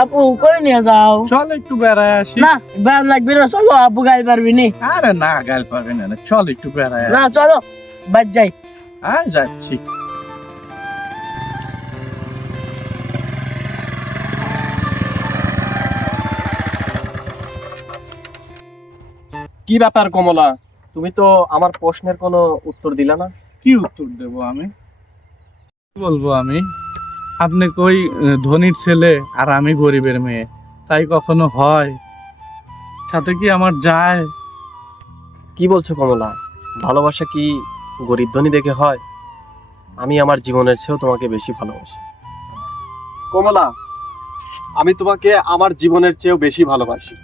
আপু কই নিয়ে যাও? চল একটু বেড়ায় আসি। না ব্যায়াম লাগবে না, চলো আপু গাইল পারবি নি। আরে না, গাল পাবে না, চল একটু বেড়ায় না চলো বাদ যাই। আর যাচ্ছি। কি ব্যাপার কমলা, তুমি তো আমার প্রশ্নের কোনো উত্তর দিলা না। কি উত্তর দেব আমি? কি বলবো আমি? আপনি কই ধনীর ছেলে আর আমি গরিবের মেয়ে, তাই কখনো হয়? সাথে কি আমার যায়? কি বলছো কমলা? ভালোবাসা কি গরিব ধনী দেখে হয়? আমি আমার জীবনের চেয়েও তোমাকে বেশি ভালোবাসি কমলা। আমি তোমাকে আমার জীবনের চেয়েও বেশি ভালোবাসি।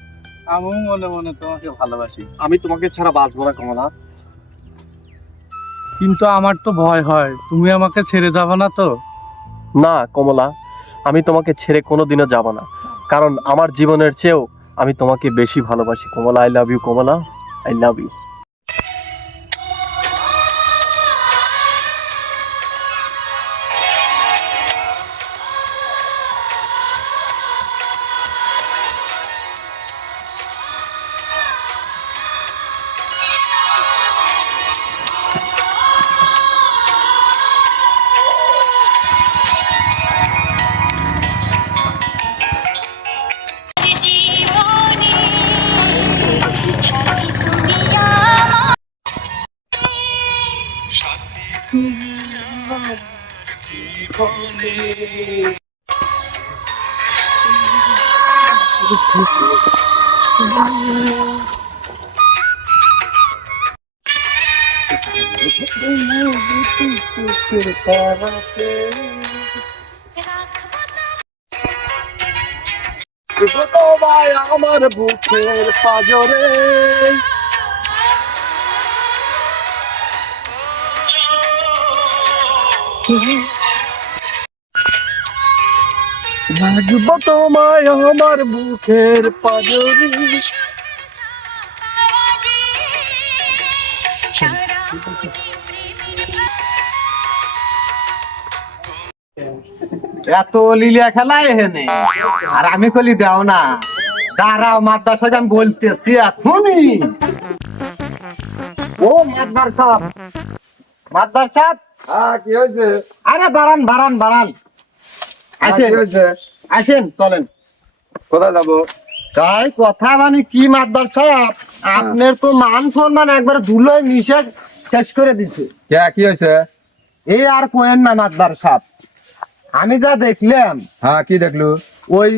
আমিও মনে মনে তোমাকে ভালোবাসি, আমি তোমাকে ছাড়া বাঁচবো না কমলা। কিন্তু আমার তো ভয় হয় তুমি আমাকে ছেড়ে যাবে না তো। না কমলা, আমি তোমাকে ছেড়ে কোনোদিনও যাব না, কারণ আমার জীবনের চেয়েও আমি তোমাকে বেশি ভালোবাসি Kamala. I love you Kamala, I love you. তোমায় আমার বুকের পাজরে লাগবো, তোমায় আমার বুকের পাজরে। এত লিলিয়া খেলা এখানে, আর আমি কলি দেও না। দাঁড়াও মাদ্রাসাকে আমি বলতেছি এখনই। ও মাদ্রাস সাহেব, মাদ্রাস সাহেব। কি হয়েছে? আরে বাড়ান বাড়ান বাড়ান, আসেন কি হয়েছে? আসেন চলেন। কোথায় যাবো? তাই কথা মানে কি মাদ্রাস সাহেব, আপনার তো মান সম্মান একবার ধুলোয় মিশে শেষ করে দিছে। কি হয়েছে? এই আর কোয়েন না মাদ্রাস সাহেব, আমি যা দেখলাম, হ্যাঁ, কি দেখলু? ওই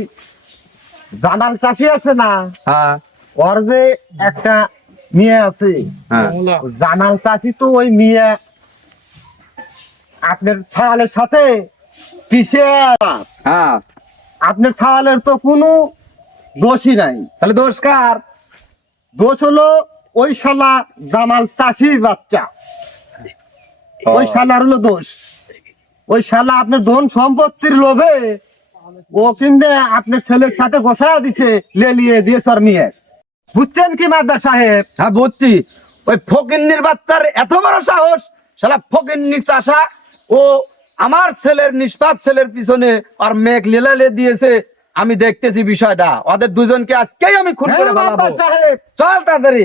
জামাল চাষি আছে না, হ্যাঁ ওর যে একটা মেয়ে আছে, হ্যাঁ জামাল চাষি তো ওই মেয়ে আপনার ছাওয়ালের সাথে পিছে। হ্যাঁ, আপনার ছাওয়ালের তো কোনো দোষই নাই, তাহলে দোষ কার? দোষ হলো ওই শালা জামাল চাষির বাচ্চা। ওই শালার হলো দোষ। ওই শালা আপনার ধন সম্পত্তির লোভে ও কিন্তু আপনার ছেলের সাথে গোসা দিছে, লেলিয়ে দিয়েছে ওর মেয়ে। বুঝছেন কি মাদ্রাস সাহেব? হ্যাঁ বুঝছি। ওই ফকিন্নির বাচ্চার এত বড় সাহস, শালা ফকিন্নি চাষা ও আমার ছেলের, নিষ্পাপ ছেলের পিছনে আর মেঘ লেলালে দিয়েছে। আমি দেখতেছি বিষয়টা, ওদের দুজনকে আজকেই আমি খুন করে হ্যাঁ, ফেলাবো। মাদ্রাস সাহেব, চল তাড়াতাড়ি।